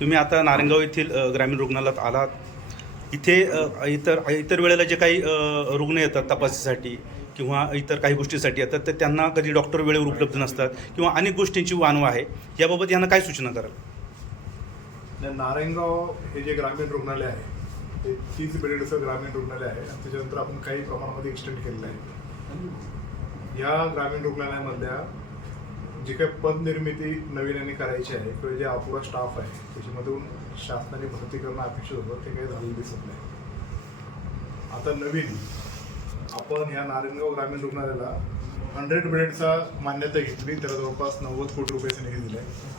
तुम्ही आता नारायणगाव येथील ग्रामीण रुग्णालयात आलात. इथे इतर इतर वेळेला जे काही रुग्ण येतात तपासीसाठी किंवा इतर काही गोष्टीसाठी येतात तर त्यांना कधी डॉक्टर वेळेवर उपलब्ध नसतात किंवा अनेक गोष्टींची वानवा आहे याबाबत यांना काय सूचना कराल? नारायणगाव हे जे ग्रामीण रुग्णालय आहे ते तीस बेडचं ग्रामीण रुग्णालय आहे. आणि त्याच्यानंतर आपण काही प्रमाणामध्ये एक्सटेंड केलेलं आहे. या ग्रामीण रुग्णालयामधल्या जी काही पदनिर्मिती नवीन करायची आहे किंवा जे अपुरा स्टाफ आहे त्याच्यामधून शासनाने भरती करणं अपेक्षित होतं ते काही झालेलं दिसत नाही. आता नवीन आपण ह्या नारायणगाव ग्रामीण रुग्णालयाला हंड्रेड बेडचा मान्यता घेतली त्याला जवळपास नव्वद कोटी रुपयाचा निधी दिला आहे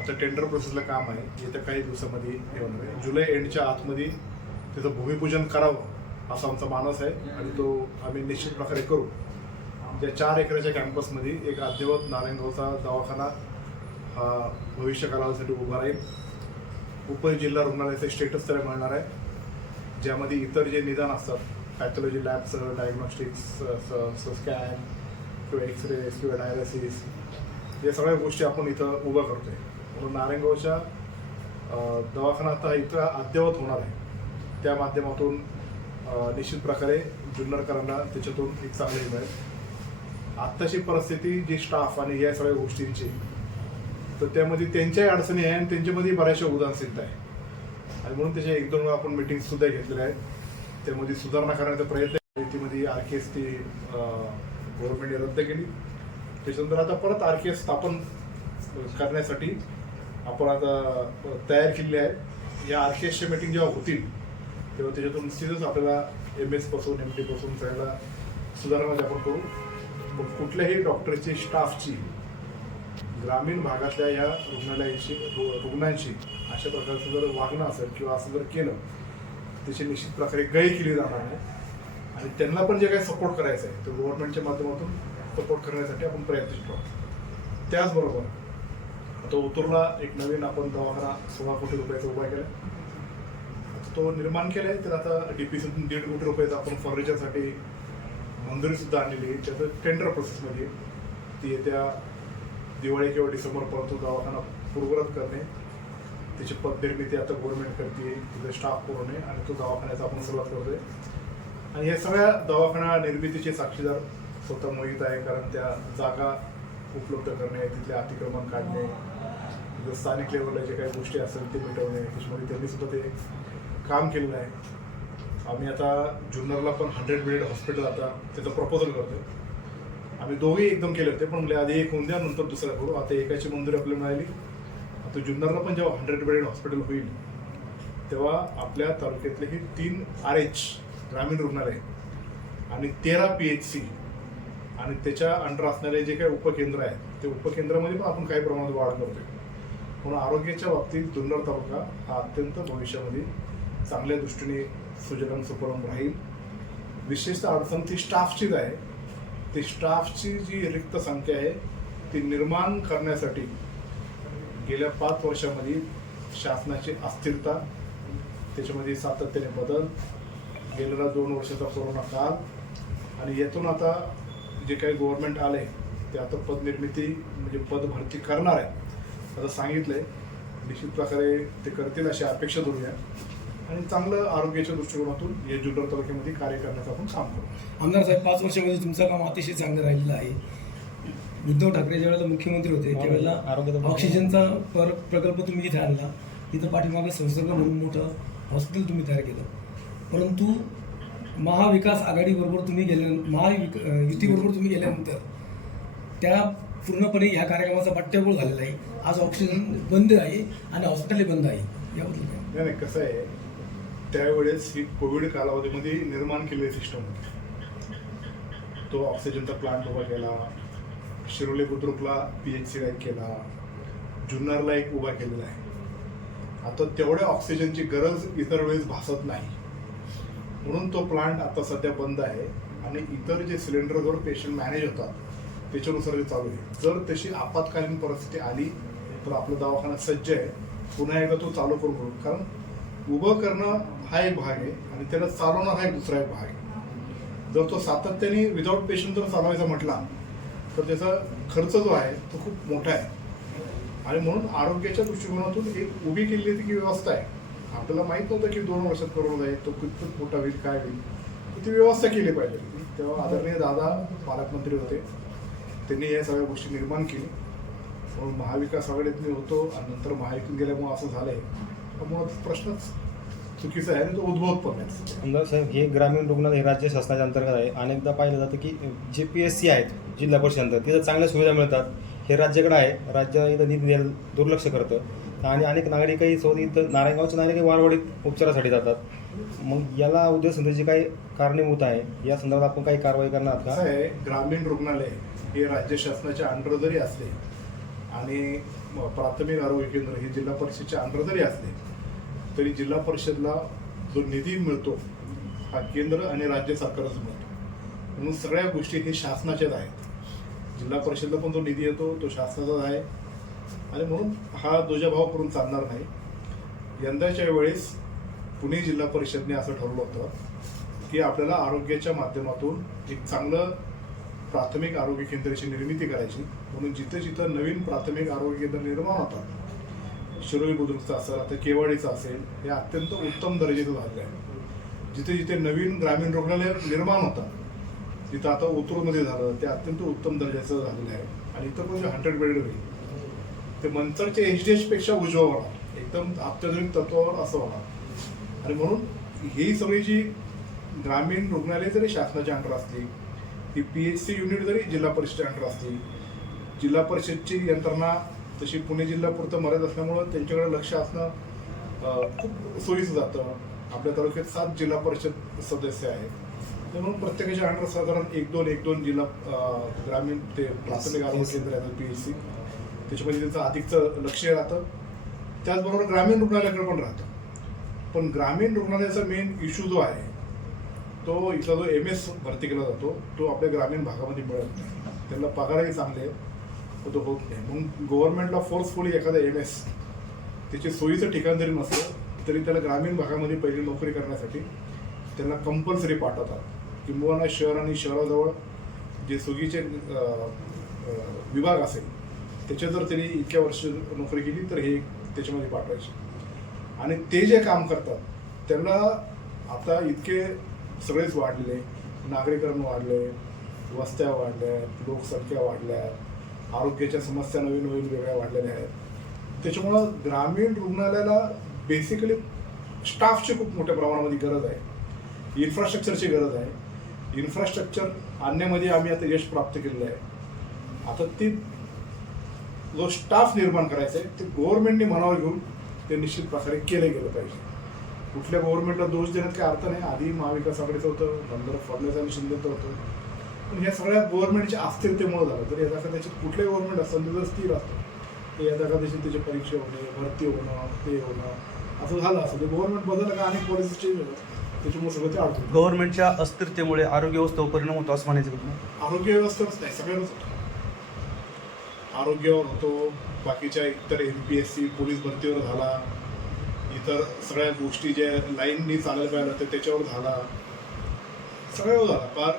आता टेंडर प्रोसेसला काम आहे येत्या काही दिवसामध्ये हे होणार आहे. जुलै एंडच्या आतमध्ये त्याचं भूमिपूजन करावं असा आमचा मानस आहे आणि तो आम्ही निश्चित प्रकारे करू. त्या चार एकराच्या कॅम्पसमध्ये एक अद्ययावत नारायणगावचा दवाखाना हा भविष्य कालावधीसाठी उभा राहील. उपजिल्हा रुग्णालयाचे स्टेटस त्याला मिळणार आहे. ज्यामध्ये इतर जे निदान असतात पॅथॉलॉजी लॅबसह डायग्नॉस्टिक्स स्कॅन किंवा एक्सरे किंवा डायलिसिस या सगळ्या गोष्टी आपण इथं उभं करतो आहे म्हणून नारायणगावच्या दवाखाना आता इथं अद्ययावत होणार आहे. त्या माध्यमातून निश्चित प्रकारे जुन्नरकरांना त्याच्यातून एक चांगलं मिळेल. आत्ताची परिस्थिती जी स्टाफ आणि या सगळ्या गोष्टींची तर त्यामध्ये त्यांच्याही अडचणी आहे आणि त्यांच्यामध्ये बऱ्याचशा उदासीनता आहे. आणि म्हणून त्याच्या एक दोन वेळा आपण मिटिंग सुद्धा घेतलेल्या आहेत. त्यामध्ये सुधारणा करण्याचा प्रयत्न आहे. आर के एस टी गव्हर्नमेंटने रद्द केली. त्याच्यानंतर आता परत आर के एस स्थापन करण्यासाठी आपण आता तयार केलेली आहे या आर के एसच्या मिटिंग जेव्हा होतील तेव्हा त्याच्यातून निश्चितच आपल्याला एम एसपासून एम टी पासून सगळ्याला सुधारणा आपण करू. कुठल्याही डॉक्टरची स्टाफची ग्रामीण भागातल्या या रुग्णालयाची रु- अशा प्रकारचं जर वागणं असेल किंवा असं जर केलं त्याची निश्चित प्रकारे गय केली जाणार नाही आणि त्यांना पण जे काही सपोर्ट करायचं आहे ते गव्हर्नमेंटच्या माध्यमातून सपोर्ट करण्यासाठी आपण प्रयत्नशील आहोत त्याचबरोबर आता ओतूरला एक नवीन आपण दवाखाना सोळा कोटी रुपयाचा उभा केला तो निर्माण केला आहे तर आता डी पी सीतून दीड कोटी रुपयाचा आपण फर्निचरसाठी मंजुरीसुद्धा आणलेली आहे. त्याचं टेंडर प्रोसेसमध्ये ती येत्या दिवाळी किंवा डिसेंबरपर्यंत तो दवाखाना पूर्वरत करणे. त्याची पदनिर्मिती आता गव्हर्नमेंट करते तिथे स्टाफ पुरवणे आणि तो दवाखान्याचा आपण सुरुवात करतोय. आणि या सगळ्या दवाखाना निर्मितीचे साक्षीदार स्वतः मोहित आहे. कारण त्या जागा उपलब्ध करणे तिथले अतिक्रमण काढणे तिथं स्थानिक लेवलला जे काही गोष्टी असेल ते मिटवणे त्याच्यामध्ये त्यांनी सुद्धा ते काम केलेलं आहे. आम्ही आता जुन्नरला पण हंड्रेड बेड हॉस्पिटल आता त्याचं प्रपोजल करतोय. आम्ही दोघेही एकदम केले होते पण म्हणजे आधी एक होऊन द्या नंतर दुसरा करू. आता एकाची मंजुरी आपल्याला मिळाली. आता जुन्नरला पण जेव्हा हंड्रेड बेड हॉस्पिटल होईल तेव्हा आपल्या तालुक्यातले ही तीन आर एच ग्रामीण रुग्णालय आणि तेरा पी एच सी आणि त्याच्या अंडर असणारे जे काही उपकेंद्र आहेत ते उपकेंद्रामध्ये पण आपण काही प्रमाणात वाढ करतोय. म्हणून आरोग्याच्या बाबतीत जुन्नर तालुका हा अत्यंत भविष्यामध्ये चांगल्या दृष्टीने सुजलम सुफलम राहील. विशेषतः अडचण ती स्टाफचीच आहे. ती स्टाफची जी रिक्त संख्या आहे ती निर्माण करण्यासाठी गेल्या पाच वर्षामध्ये शासनाची अस्थिरता त्याच्यामध्ये सातत्याने बदल गेलेला दोन वर्षाचा कोरोना काळ आणि यातून आता जे काही गव्हर्नमेंट आले ते आता पदनिर्मिती म्हणजे पद भरती करणार आहे. असं सांगितलंय निश्चित प्रकारे ते करतील अशी अपेक्षा धरूया. आणि चांगलं आरोग्याच्या दृष्टिकोनातून या जुन्नर तालुक्यामध्ये कार्य करण्याचं आपण काम करू आमदार साहेब पाच वर्षामध्ये तुमचं काम अतिशय चांगलं राहिलेलं आहे. उद्धव ठाकरे ज्यावेळेला मुख्यमंत्री होते त्यावेळेला ऑक्सिजनचा पर प्रकल्प तुम्ही इथे आणला. तिथं पाठीमागे संसर्ग म्हणून मोठं हॉस्पिटल तुम्ही तयार केलं. परंतु महाविकास आघाडीबरोबर तुम्ही गेल्या महाविक युतीबरोबर तुम्ही गेल्यानंतर त्या पूर्णपणे ह्या कार्यक्रमाचा पाठ्यबळ झालेला आहे. आज ऑक्सिजन बंद आहे आणि हॉस्पिटलही बंद आहे. याबद्दल काय? नाही नाही कसं आहे त्यावेळेस ही कोविड कालावधीमध्ये निर्माण केलेली सिस्टम होती. तो ऑक्सिजनचा प्लांट उभा केला शिरोली बुद्रुकला पी एच सी लाईक केला जुन्नरला एक उभा केलेला आहे. आता तेवढ्या ऑक्सिजनची गरज इतर वेळेस भासत नाही. म्हणून तो प्लांट आता सध्या बंद आहे आणि इतर जे सिलेंडरवर पेशंट मॅनेज होतात त्याच्यानुसार ते चालू आहे. जर तशी आपत्कालीन परिस्थिती आली तर आपला दवाखाना सज्ज आहे. पुन्हा एकदा तो चालू करून कारण उभं करणं हा एक भाग आहे आणि त्याला चालवणं हा एक दुसरा एक भाग आहे. जर तो सातत्याने विदाऊट पेशंट जर चालवायचा म्हटला तर त्याचा खर्च जो आहे तो खूप मोठा आहे. आणि म्हणून आरोग्याच्या दृष्टिकोनातून एक उभी केलेली ती व्यवस्था आहे. आपल्याला माहीत नव्हतं की दोन वर्षात करोड जाईल तो कितपत मोठा होईल काय होईल. ती व्यवस्था केली पाहिजे. तेव्हा आदरणीय दादा पालकमंत्री होते. त्यांनी या सगळ्या गोष्टी निर्माण केली. म्हणून महाविकास आघाडीत मी होतो आणि नंतर महायुतीत गेल्यामुळे असं झालं आहे प्रश्नच चुकीचा आहे आणि तो उद्भवत पण नाही आमदार साहेब हे ग्रामीण रुग्णालय हे राज्य शासनाच्या अंतर्गत आहे. अनेकदा पाहिलं जातं की जे पी एस सी आहेत जिल्हा परिषद अंतर्गत. तिथं चांगल्या सुविधा मिळतात. हे राज्याकडे आहे. राज्य इथं निधी दुर्लक्ष करतं. आणि अनेक नागरिकही सोबत इथं नारायणगावचे नागरिक वारवाडीत उपचारासाठी जातात. मग याला उद्योगसंस्थेची काही कारणीभूत आहे या संदर्भात आपण काही कारवाई करणार आहात का? ग्रामीण रुग्णालय हे राज्य शासनाच्या अंडर जरी असले आणि प्राथमिक आरोग्य केंद्र हे जिल्हा परिषदच्या अंडर जरी असले तरी जिल्हा परिषदला जो निधी मिळतो हा केंद्र आणि राज्य सरकारच मिळतो. म्हणून सगळ्या गोष्टी हे शासनाच्याच आहेत. जिल्हा परिषदला पण जो निधी येतो तो शासनाचाच आहे. आणि म्हणून हा दुजाभाव करून चालणार नाही. यंदाच्या वेळेस पुणे जिल्हा परिषदने असं ठरवलं होतं की आपल्याला आरोग्याच्या माध्यमातून एक चांगलं प्राथमिक आरोग्य केंद्राची निर्मिती करायची. म्हणून जिथं जिथं नवीन प्राथमिक आरोग्य केंद्र निर्माण होतात शिरोई बुद्रुकचं असेल आता केवाडीचं असेल हे अत्यंत उत्तम दर्जाचं झालेलं आहे. जिथे जिथे नवीन ग्रामीण रुग्णालय निर्माण होतात तिथं आता ओतूरमध्ये झालं ते अत्यंत उत्तम दर्जाचं झालेलं आहे. आणि इथं पण हंड्रेड बेड होईल ते मंचरचे एच डी एचपेक्षा उजवा होणार. एकदम अत्याधुनिक तत्वावर असं होणार. आणि म्हणून ही सगळी जी ग्रामीण रुग्णालय जरी शासनाच्या अंडर असली ती पी एच सी युनिट जरी जिल्हा परिषदेच्या अंडर असली जिल्हा परिषदची यंत्रणा तशी पुणे जिल्ह्यापुरतं मर्याद असल्यामुळं त्यांच्याकडे लक्ष असणं खूप सोयीचं जातं. आपल्या तालुक्यात सात जिल्हा परिषद सदस्य आहेत. म्हणून प्रत्येकाच्या अंडर साधारण एक दोन एक दोन जिल्हा ग्रामीण ते प्राथमिक आरोग्य केंद्र आहेत पी एच सी त्याच्यामध्ये त्यांचं अधिकचं लक्ष राहतं. त्याचबरोबर ग्रामीण रुग्णालयाकडे पण राहतं. पण ग्रामीण रुग्णालयाचा मेन इश्यू जो आहे तो इथला जो एम एस भरती केला जातो तो आपल्या ग्रामीण भागामध्ये मिळत नाही. त्यांना पगारही चांगले आहेत. तो होत नाही मग गव्हर्नमेंटला फोर्सफुली एखादा एम एस त्याची सोयीचं ठिकाण जरी नसलं तरी त्याला ग्रामीण भागामध्ये पहिली नोकरी करण्यासाठी त्यांना कंपल्सरी पाठवतात. किंबहुना शहर आणि शहराजवळ जे सुगीचे विभाग असेल त्याच्यात जर त्यांनी इतक्या वर्ष नोकरी केली तर हे त्याच्यामध्ये पाठवायचे. आणि ते जे काम करतात त्यांना आता इतके सगळेच वाढले. नागरीकरण वाढले वस्त्या वाढल्या लोकसंख्या वाढल्या आरोग्याच्या समस्या नवीन नवीन वेगळ्या वाढलेल्या आहेत. त्याच्यामुळं ग्रामीण रुग्णालयाला बेसिकली स्टाफची खूप मोठ्या प्रमाणामध्ये गरज आहे. इन्फ्रास्ट्रक्चरची गरज आहे. इन्फ्रास्ट्रक्चर आणण्यामध्ये आम्ही आता यश प्राप्त केलेलं आहे. आता ती जो स्टाफ निर्माण करायचा आहे ते गव्हर्नमेंटने मनावर घेऊन ते निश्चित प्रकारे केलं गेलं पाहिजे. कुठल्या गव्हर्नमेंटला दोष देण्यात काही अर्थ नाही. आधी महाविकास आघाडीचं होतं नंतर फडणवीस आणि शिंदेचं होतं. पण ह्या सगळ्या गव्हर्नमेंटच्या अस्थिरतेमुळे झालं. तर यथा कदाचित कुठले गव्हर्नमेंट असतं ते जर स्थिर असतं. ते यथा कदाचित त्याचे परीक्षा होणे भरती होणं ते होणं असं झालं असं ते गव्हर्नमेंट बदललं का अनेक पॉलिसी चेंज होतात? त्याच्यामुळे सगळं ते अडतं गव्हर्नमेंटच्या अस्थिरतेमुळे आरोग्य व्यवस्थेवर परिणाम होतो असं म्हणायचं का आरोग्य व्यवस्थाच नाही सगळ्यांनाच होतं. आरोग्यावर होतो बाकीच्या इतर M P S C police भरतीवर झाला इतर सगळ्या गोष्टी ज्या लाईननी चालायला पाहिजे होत्या त्याच्यावर झाला. सगळ्यावर झाला. फार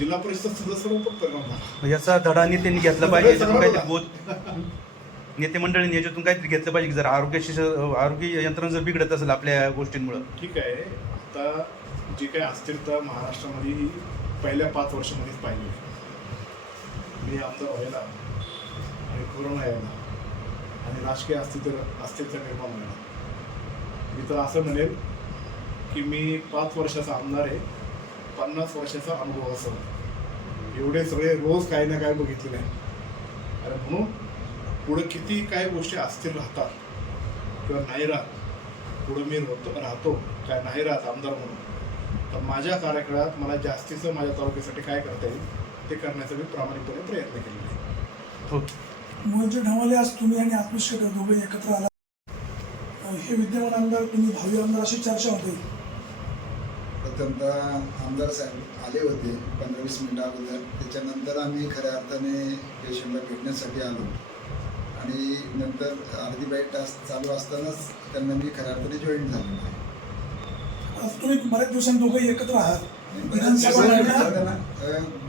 जिल्हा परिषद सदस्यांवर पण परिणाम झाला. मग याचा धडा नेत्यांनी घेतला पाहिजे याच्यातून काहीतरी बोध नेते मंडळींनी याच्यातून काहीतरी घेतलं पाहिजे की जर आरोग्याशी आरोग्य यंत्रणा जर बिघडत असेल आपल्या या गोष्टींमुळं. ठीक आहे. आता जी काही अस्थिरता महाराष्ट्रामध्ये ही पहिल्या पाच वर्षामध्येच पाहिली. मी आमदार व्हायला आणि कोरोना यायला आणि राजकीय अस्थिर अस्थिरता निर्माण व्हायला. मी तर असं म्हणेल की मी पाच वर्षाचा आमदार आहे. पन्नास वर्षाचा अनुभव असं. एवढे सगळे रोज काही ना काय बघितलेले आहे. आणि म्हणून पुढे किती काय गोष्टी अस्थिर राहतात किंवा नाही राहत पुढे मी राहतो राहतो काय नाही राहत आमदार म्हणून. तर माझ्या कार्यकाळात मला जास्तीचं माझ्या तालुक्यासाठी काय करता येईल ते करण्याचा मी प्रामाणिकपणे प्रयत्न केलेला आहे. हो मोहिते ढवाले आज तुम्ही आणि आत्मश शेखर दोघे एकत्र आला हे विद्यमान आमदार तुम्ही भावी आमदार अशी चर्चा होते. प्रथमतः आमदार साहेब आले होते पंधरा वीस मिनिटं अगोदर. त्याच्यानंतर आम्ही खऱ्या अर्थाने पेशंटला भेटण्यासाठी आलो. आणि नंतर अर्धी बाईट तास चालू असतानाच त्यांना मी खऱ्या अर्थाने जॉईन झालेलो आहे. आज तुम्ही बऱ्याच दिवसांनी दोघंही एकत्र आहात.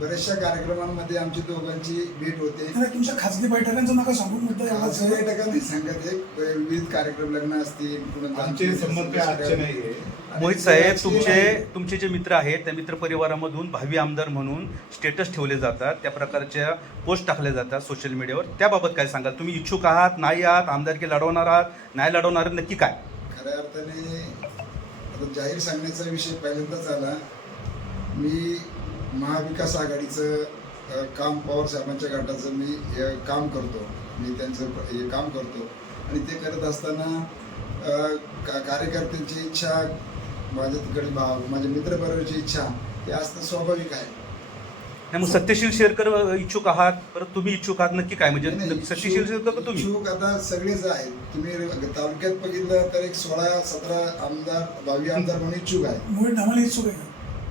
बऱ्याचशा कार्यक्रमांमध्ये आमची दोघांची भेट होते. तुमच्या खासगी बैठकांचं नका सांगू आहे. बैठका नाही सांगत आहे विविध कार्यक्रम लग्न असतील आमचे संबंध नाहीये. मोहित साहेब तुमचे. तुमचे जे मित्र आहेत त्या मित्र परिवारामधून भावी आमदार म्हणून स्टेटस ठेवले जातात त्या प्रकारच्या पोस्ट टाकल्या जातात सोशल मीडियावर. त्याबाबत काय सांगाल? तुम्ही इच्छुक आहात नाही आहात आमदारकी लढवणार आहात नाही लढवणार आहात, नक्की काय? खऱ्या अर्थाने आता जाहीर सांगण्याचा विषय पहिल्यांदाच आला. मी महाविकास आघाडीचं काम पवार साहेबांच्या गटाचं मी काम करतो. मी त्यांचं हे काम करतो. आणि ते करत असताना का कार्यकर्त्यांची इच्छा माझ्या तिकडे भाव माझ्या मित्रपरिवाराची इच्छा हे असणं स्वाभाविक आहे. नाही मग सत्यशील शेरकर इच्छुक आहात परत तुम्ही इच्छुक आहात नक्की काय? म्हणजे नाही, सत्यशील शेरकर का तुम्ही? इच्छुक आता सगळेच आहेत. तुम्ही तालुक्यात बघितलं तर एक सोळा सतरा आमदार भावी आमदार म्हणून इच्छुक आहे इच्छुक आहे.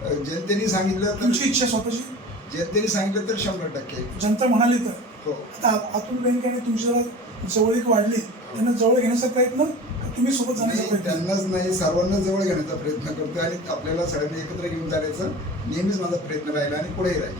जनतेने सांगितलं तुमची इच्छा स्वतःची? जनतेने सांगितलं तर शंभर टक्के. जनता म्हणाली तर. हो. आता अतुल बेनकेने तुमची जरा जवळीक वाढली. त्यांना जवळ घेण्याचा प्रयत्न? तुम्ही सोबत जाण्याचा त्यांनाच नाही. सर्वांना जवळ घेण्याचा प्रयत्न करतो आणि आपल्याला सगळ्यांना एकत्र घेऊन जाण्याचा नेहमीच माझा प्रयत्न राहिला आणि पुढेही राहील.